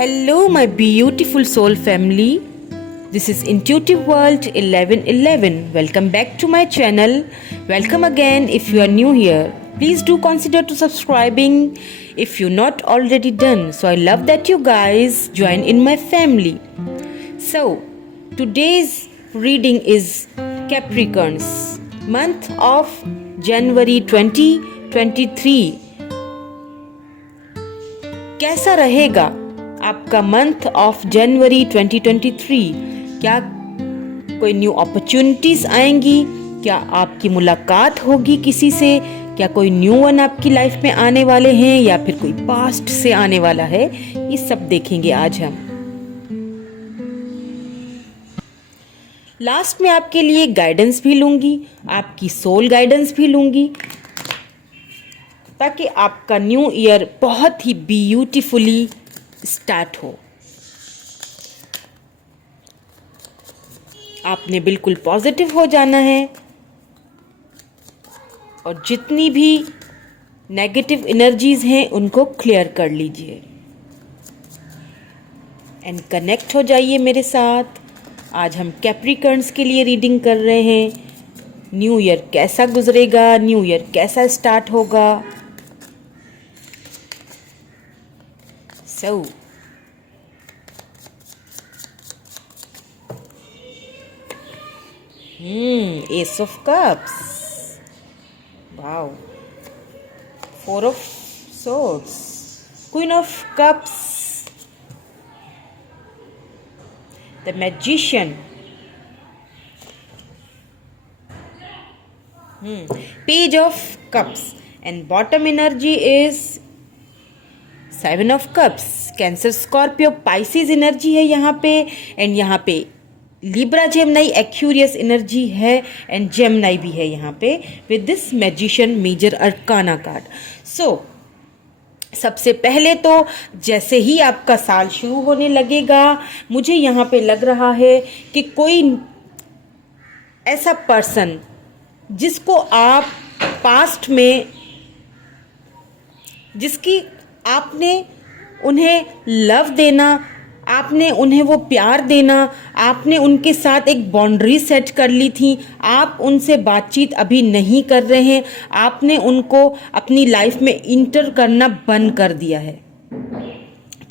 Hello, my beautiful soul family. This is Intuitive World 1111. Welcome back to my channel. Welcome again if you are new here. Please do consider to subscribing if you're not already done. So I love that you guys join in my family. So today's reading is Capricorns, month of January 2023. कैसा रहेगा आपका month of January 2023? क्या कोई new opportunities आएंगी? क्या आपकी मुलाकात होगी किसी से? क्या कोई न्यू वन आपकी लाइफ में आने वाले हैं या फिर कोई पास्ट से आने वाला है? ये सब देखेंगे आज हम। लास्ट में आपके लिए गाइडेंस भी लूंगी, आपकी सोल गाइडेंस भी लूंगी, ताकि आपका न्यू ईयर बहुत ही ब्यूटीफुली स्टार्ट हो। आपने बिल्कुल पॉजिटिव हो जाना है और जितनी भी नेगेटिव एनर्जीज हैं उनको क्लियर कर लीजिए एंड कनेक्ट हो जाइए मेरे साथ। आज हम कैप्रिकॉर्न्स के लिए रीडिंग कर रहे हैं। न्यू ईयर कैसा गुजरेगा, न्यू ईयर कैसा स्टार्ट होगा। So, Ace of Cups. Wow. Four of Swords. Queen of Cups. The Magician. Page of Cups. And bottom energy is seven of cups. Cancer, Scorpio, Pisces energy है यहाँ पे and यहाँ पे Libra Gemini Aquarius energy है and Gemini भी है यहाँ पे with this magician major arcana card. So सबसे पहले तो जैसे ही आपका साल शुरू होने लगेगा, मुझे यहाँ पे लग रहा है कि कोई ऐसा पर्सन जिसको आप पास्ट में, जिसकी आपने उन्हें लव देना, आपने उन्हें वो प्यार देना, आपने उनके साथ एक बाउंड्री सेट कर ली थी, आप उनसे बातचीत अभी नहीं कर रहे हैं, आपने उनको अपनी लाइफ में इंटर करना बंद कर दिया है,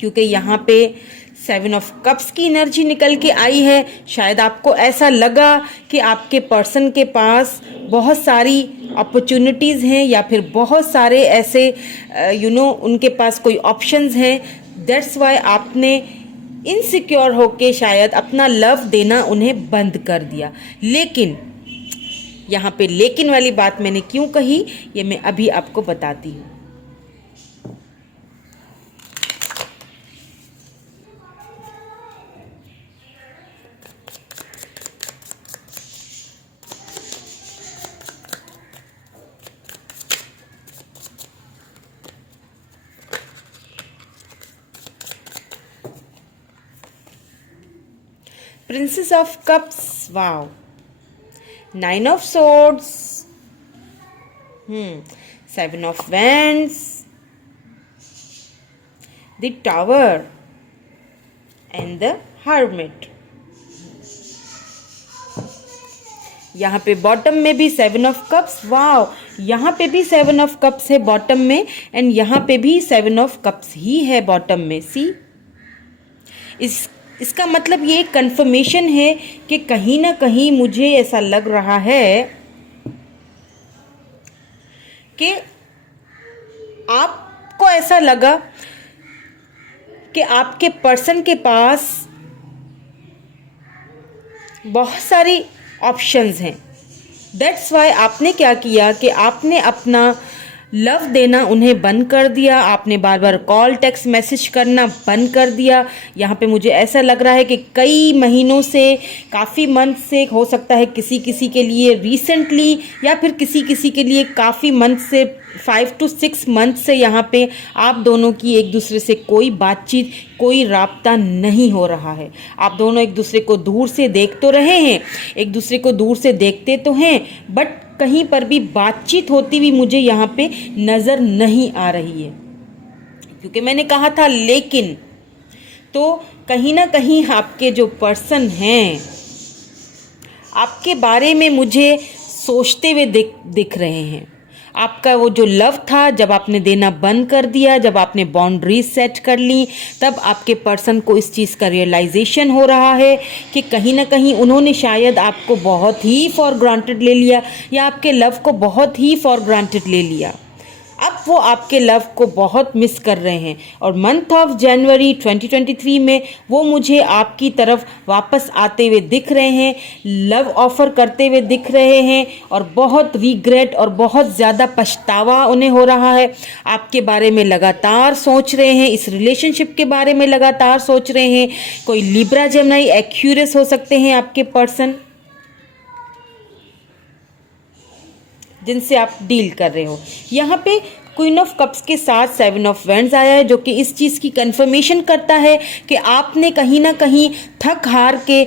क्योंकि यहाँ पे सेवन ऑफ कप्स की एनर्जी निकल के आई है। शायद आपको ऐसा लगा कि आपके पर्सन के पास बहुत सारी अपॉर्चुनिटीज़ हैं या फिर बहुत सारे ऐसे उनके पास कोई ऑप्शंस हैं। दैट्स वाई आपने इनसिक्योर होके शायद अपना लव देना उन्हें बंद कर दिया। लेकिन यहाँ पे लेकिन वाली बात मैंने क्यों कही, ये मैं अभी आपको बताती हूँ। Princess of Cups, wow. Nine of Swords, Seven of Wands, the Tower and the Hermit. यहाँ पे बॉटम में भी सेवन ऑफ कप्स, वाओ। यहाँ पे भी सेवन ऑफ कप्स है बॉटम में एंड यहाँ पे भी सेवन ऑफ कप्स ही है बॉटम में। सी, इसका मतलब ये कंफर्मेशन है कि कहीं ना कहीं मुझे ऐसा लग रहा है कि आपको ऐसा लगा कि आपके पर्सन के पास बहुत सारी ऑप्शंस हैं। दैट्स वाई आपने क्या किया कि आपने अपना लव देना उन्हें बंद कर दिया, आपने बार बार कॉल, टेक्स्ट, मैसेज करना बंद कर दिया। यहाँ पे मुझे ऐसा लग रहा है कि कई महीनों से, काफ़ी मंथ से, हो सकता है किसी किसी के लिए रिसेंटली या फिर किसी किसी के लिए काफ़ी मंथ से, 5 to 6 मंथ से यहाँ पे आप दोनों की एक दूसरे से कोई बातचीत, कोई राब्ता नहीं हो रहा है। आप दोनों एक दूसरे को दूर से देख तो रहे हैं, एक दूसरे को दूर से देखते तो हैं, बट कहीं पर भी बातचीत होती हुई मुझे यहाँ पे नज़र नहीं आ रही है, क्योंकि मैंने कहा था लेकिन तो कहीं ना कहीं आपके जो पर्सन हैं आपके बारे में मुझे सोचते हुए दिख रहे हैं। आपका वो जो लव था, जब आपने देना बंद कर दिया, जब आपने बाउंड्रीज सेट कर ली, तब आपके पर्सन को इस चीज़ का रियलाइजेशन हो रहा है कि कहीं ना कहीं उन्होंने शायद आपको बहुत ही फॉर ग्रांटेड ले लिया या आपके लव को बहुत ही फॉर ग्रांटेड ले लिया। अब वो आपके लव को बहुत मिस कर रहे हैं और मंथ ऑफ जनवरी 2023 में वो मुझे आपकी तरफ वापस आते हुए दिख रहे हैं, लव ऑफ़र करते हुए दिख रहे हैं और बहुत रिग्रेट और बहुत ज़्यादा पछतावा उन्हें हो रहा है। आपके बारे में लगातार सोच रहे हैं, इस रिलेशनशिप के बारे में लगातार सोच रहे हैं। कोई लिब्रा जेमिनी एक्यूरियस हो सकते हैं आपके पर्सन जिनसे आप डील कर रहे हो। यहाँ पे क्वीन ऑफ कप्स के साथ 7 ऑफ वैंड्स आया है, जो कि इस चीज़ की कंफर्मेशन करता है कि आपने कहीं ना कहीं थक हार के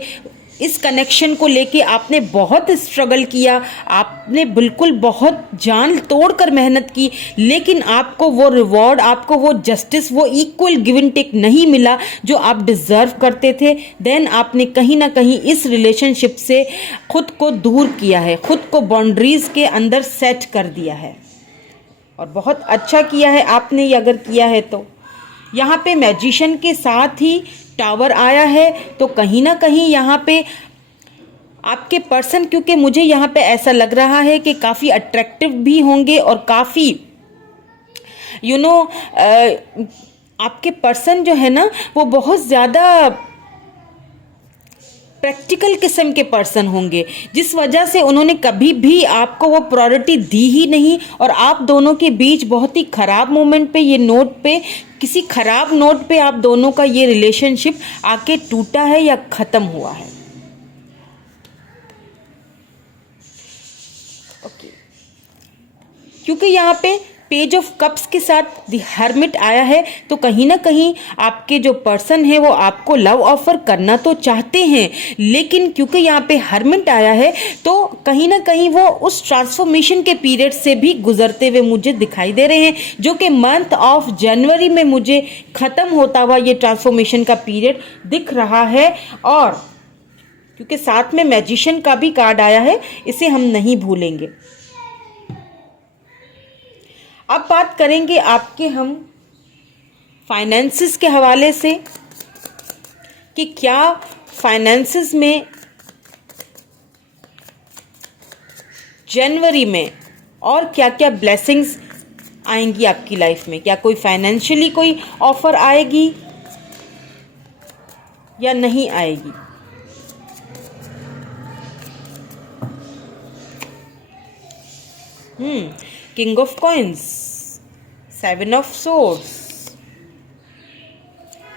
इस कनेक्शन को लेके आपने बहुत स्ट्रगल किया, आपने बिल्कुल बहुत जान तोड़कर मेहनत की, लेकिन आपको वो रिवॉर्ड, आपको वो जस्टिस, वो इक्वल गिव एंड टेक नहीं मिला जो आप डिज़र्व करते थे। देन आपने कहीं ना कहीं इस रिलेशनशिप से खुद को दूर किया है, खुद को बाउंड्रीज़ के अंदर सेट कर दिया है और बहुत अच्छा किया है आपने ये अगर किया है तो। यहाँ पे मैजिशियन के साथ ही टावर आया है, तो कहीं ना कहीं यहाँ पे आपके पर्सन, क्योंकि मुझे यहाँ पे ऐसा लग रहा है कि काफ़ी अट्रैक्टिव भी होंगे और काफ़ी आपके पर्सन जो है ना वो बहुत ज़्यादा प्रैक्टिकल किस्म के पर्सन होंगे, जिस वजह से उन्होंने कभी भी आपको वो प्रायोरिटी दी ही नहीं और आप दोनों के बीच बहुत ही ख़राब मोमेंट पे, ये नोट पे, किसी ख़राब नोट पे आप दोनों का ये रिलेशनशिप आके टूटा है या ख़त्म हुआ है। ओके, क्योंकि यहाँ पे पेज ऑफ कप्स के साथ द हर्मिट आया है, तो कहीं ना कहीं आपके जो पर्सन है वो आपको लव ऑफर करना तो चाहते हैं, लेकिन क्योंकि यहाँ पे हर्मिट आया है तो कहीं ना कहीं वो उस ट्रांसफॉर्मेशन के पीरियड से भी गुजरते हुए मुझे दिखाई दे रहे हैं, जो कि मंथ ऑफ जनवरी में मुझे ख़त्म होता हुआ ये ट्रांसफॉर्मेशन का पीरियड दिख रहा है। और क्योंकि साथ में मैजिशियन का भी कार्ड आया है, इसे हम नहीं भूलेंगे। अब बात करेंगे आपके हम फाइनेंसिस के हवाले से कि क्या फाइनेंसिस में जनवरी में और क्या क्या ब्लेसिंग्स आएंगी आपकी लाइफ में। क्या कोई फाइनेंशियली कोई ऑफर आएगी या नहीं आएगी। King of coins, 7 of swords,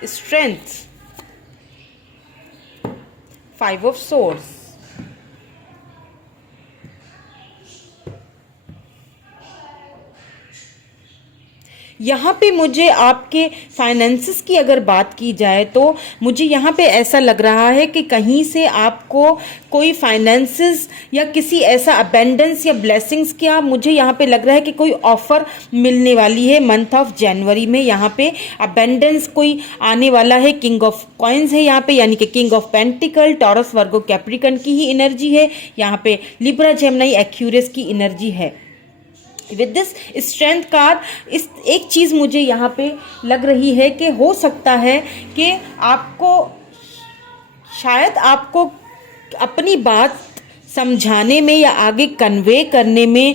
strength, 5 of swords, यहाँ पे मुझे आपके फाइनेंसिस की अगर बात की जाए तो मुझे यहाँ पे ऐसा लग रहा है कि कहीं से आपको कोई फाइनेंसिस या किसी ऐसा अबेंडेंस या ब्लेसिंग्स का मुझे यहाँ पे लग रहा है कि कोई ऑफ़र मिलने वाली है मंथ ऑफ जनवरी में। यहाँ पे अबेंडेंस कोई आने वाला है। किंग ऑफ कॉइन्स है यहाँ पे, यानी कि king of pentacle, taurus, Virgo, Capricorn की ही एनर्जी है। यहाँ पे लिब्रा जेमिनी एक्यूरियस की एनर्जी है। विद दिस स्ट्रेंथ कार्ड, इस एक चीज़ मुझे यहाँ पे लग रही है कि हो सकता है कि आपको, शायद आपको अपनी बात समझाने में या आगे कन्वे करने में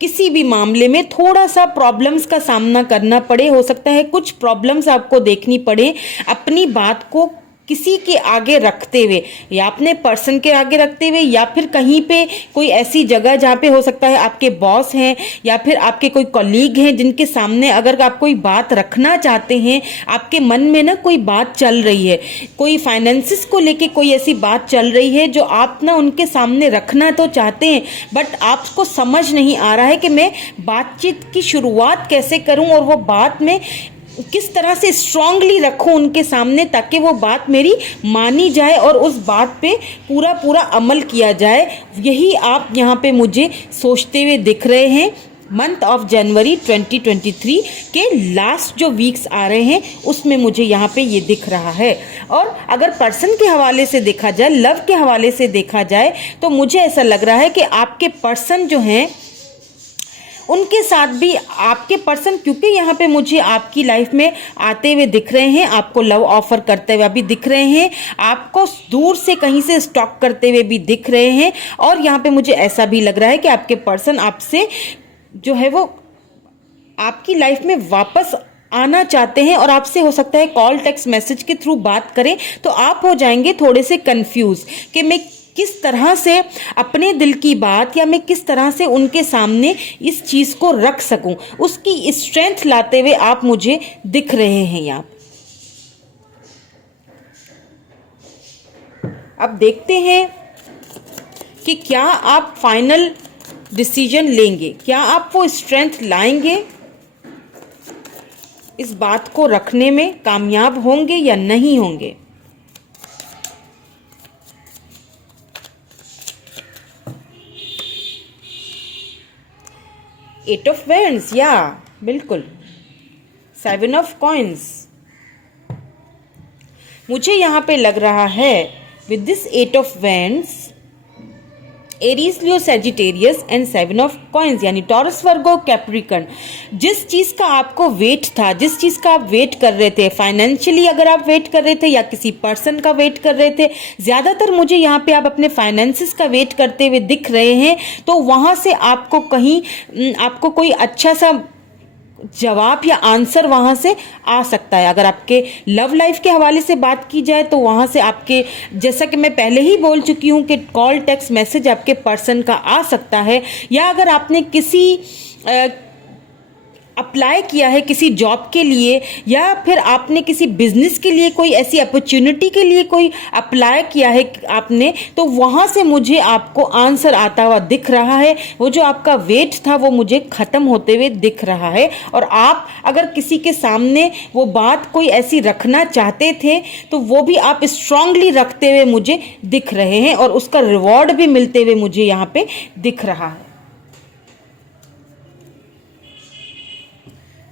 किसी भी मामले में थोड़ा सा प्रॉब्लम्स का सामना करना पड़े। हो सकता है कुछ प्रॉब्लम्स आपको देखनी पड़े अपनी बात को किसी के आगे रखते हुए, या अपने पर्सन के आगे रखते हुए, या फिर कहीं पे कोई ऐसी जगह जहाँ पे हो सकता है आपके बॉस हैं या फिर आपके कोई कॉलीग हैं जिनके सामने अगर आप कोई बात रखना चाहते हैं, आपके मन में ना कोई बात चल रही है, कोई फाइनेंसिस को लेके कोई ऐसी बात चल रही है जो आप ना उनके सामने रखना तो चाहते हैं, बट आपको समझ नहीं आ रहा है कि मैं बातचीत की शुरुआत कैसे करूं और वो बात में किस तरह से स्ट्रांगली रखूं उनके सामने ताकि वो बात मेरी मानी जाए और उस बात पे पूरा पूरा अमल किया जाए। यही आप यहाँ पे मुझे सोचते हुए दिख रहे हैं मंथ ऑफ जनवरी 2023 के लास्ट जो वीक्स आ रहे हैं उसमें मुझे यहाँ पे ये दिख रहा है। और अगर पर्सन के हवाले से देखा जाए, लव के हवाले से देखा जाए, तो मुझे ऐसा लग रहा है कि आपके पर्सन जो हैं उनके साथ भी आपके पर्सन, क्योंकि यहाँ पे मुझे आपकी लाइफ में आते हुए दिख रहे हैं, आपको लव ऑफर करते हुए भी दिख रहे हैं, आपको दूर से कहीं से स्टॉक करते हुए भी दिख रहे हैं। और यहाँ पे मुझे ऐसा भी लग रहा है कि आपके पर्सन आपसे जो है वो आपकी लाइफ में वापस आना चाहते हैं और आपसे हो सकता है कॉल टेक्स्ट मैसेज के थ्रू बात करें, तो आप हो जाएंगे थोड़े से कंफ्यूज कि मैं किस तरह से अपने दिल की बात या मैं किस तरह से उनके सामने इस चीज़ को रख सकूं। उसकी स्ट्रेंथ लाते हुए आप मुझे दिख रहे हैं यहाँ। अब देखते हैं कि क्या आप फाइनल डिसीजन लेंगे, क्या आप वो स्ट्रेंथ लाएंगे, इस बात को रखने में कामयाब होंगे या नहीं होंगे। एट ऑफ वैंड्स, या बिल्कुल। सेवन ऑफ कॉइन्स, मुझे यहां पे लग रहा है with this eight of wands, Aries, Leo, Sagittarius and seven of coins यानी टॉरस, वर्गो, कैप्रिकॉर्न, जिस चीज़ का आपको वेट था, जिस चीज़ का आप वेट कर रहे थे, फाइनेंशियली अगर आप वेट कर रहे थे या किसी पर्सन का वेट कर रहे थे, ज़्यादातर मुझे यहाँ पे आप अपने फाइनेंसिस का वेट करते हुए दिख रहे हैं, तो वहाँ से आपको कहीं आपको कोई अच्छा सा जवाब या आंसर वहाँ से आ सकता है। अगर आपके लव लाइफ के हवाले से बात की जाए तो वहाँ से आपके, जैसा कि मैं पहले ही बोल चुकी हूँ कि कॉल टेक्स्ट मैसेज आपके पर्सन का आ सकता है, या अगर आपने किसी अप्लाई किया है किसी जॉब के लिए, या फिर आपने किसी बिजनेस के लिए कोई ऐसी अपॉर्चुनिटी के लिए कोई अप्लाई किया है आपने, तो वहाँ से मुझे आपको आंसर आता हुआ दिख रहा है। वो जो आपका वेट था वो मुझे ख़त्म होते हुए दिख रहा है, और आप अगर किसी के सामने वो बात कोई ऐसी रखना चाहते थे तो वो भी आप स्ट्रांगली रखते हुए मुझे दिख रहे हैं, और उसका रिवॉर्ड भी मिलते हुए मुझे यहाँ पे दिख रहा है।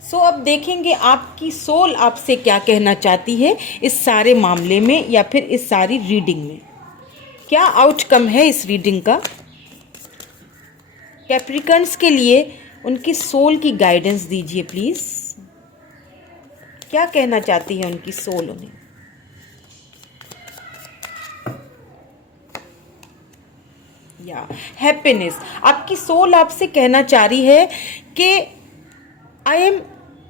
सो अब देखेंगे आपकी सोल आपसे क्या कहना चाहती है इस सारे मामले में, या फिर इस सारी रीडिंग में। क्या आउटकम है इस रीडिंग का कैप्रिकॉर्न्स के लिए। उनकी सोल की गाइडेंस दीजिए प्लीज। क्या कहना चाहती है उनकी सोल उन्हें। या हैप्पीनेस, आपकी सोल आपसे कहना चाह रही है कि I am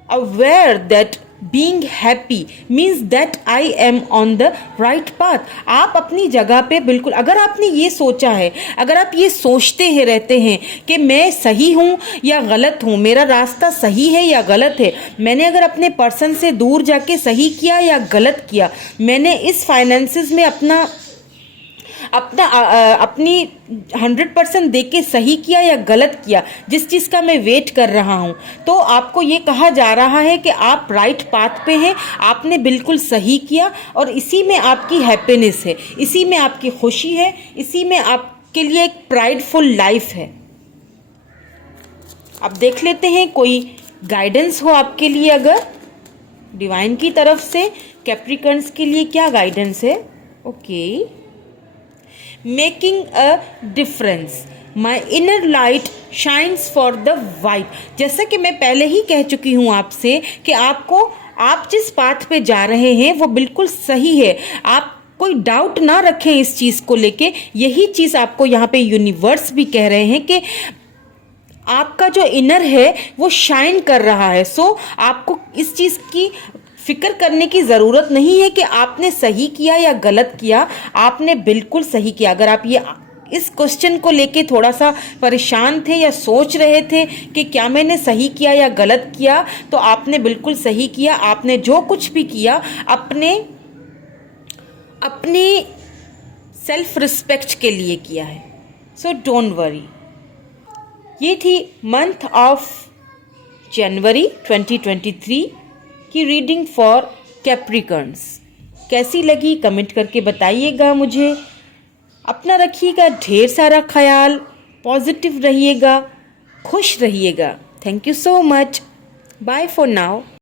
aware that being happy means that I am on the right path। आप अपनी जगह पे बिल्कुल, अगर आपने ये सोचा है, अगर आप ये सोचते हैं रहते हैं कि मैं सही हूँ या गलत हूँ, मेरा रास्ता सही है या गलत है, मैंने अगर अपने पर्सन से दूर जाके सही किया या गलत किया, मैंने इस फाइनेंसिस में अपनी 100% दे के सही किया या गलत किया, जिस चीज़ का मैं वेट कर रहा हूँ, तो आपको ये कहा जा रहा है कि आप राइट पाथ पे हैं, आपने बिल्कुल सही किया, और इसी में आपकी हैप्पीनेस है, इसी में आपकी खुशी है, इसी में आपके लिए एक प्राइडफुल लाइफ है। अब देख लेते हैं कोई गाइडेंस हो आपके लिए, अगर डिवाइन की तरफ से कैप्रिकॉर्न्स के लिए क्या गाइडेंस है। Okay, making a difference, my inner light shines for the vibe. जैसा कि मैं पहले ही कह चुकी हूँ आपसे कि आप जिस पाथ पे जा रहे हैं वो बिल्कुल सही है, आप कोई डाउट ना रखें इस चीज़ को लेके। यही चीज़ आपको यहाँ पे यूनिवर्स भी कह रहे हैं कि आपका जो इनर है वो शाइन कर रहा है। सो आपको इस चीज़ की फिक्र करने की ज़रूरत नहीं है कि आपने सही किया या गलत किया, आपने बिल्कुल सही किया। अगर आप ये इस क्वेश्चन को लेके थोड़ा सा परेशान थे या सोच रहे थे कि क्या मैंने सही किया या गलत किया, तो आपने बिल्कुल सही किया। आपने जो कुछ भी किया अपने सेल्फ रिस्पेक्ट के लिए किया है। So don't worry. ये थी मंथ ऑफ जनवरी 2023 की रीडिंग फॉर कैप्रिकॉर्न्स। कैसी लगी कमेंट करके बताइएगा मुझे। अपना रखिएगा ढेर सारा ख्याल, पॉजिटिव रहिएगा, खुश रहिएगा। Thank you so much. Bye for now.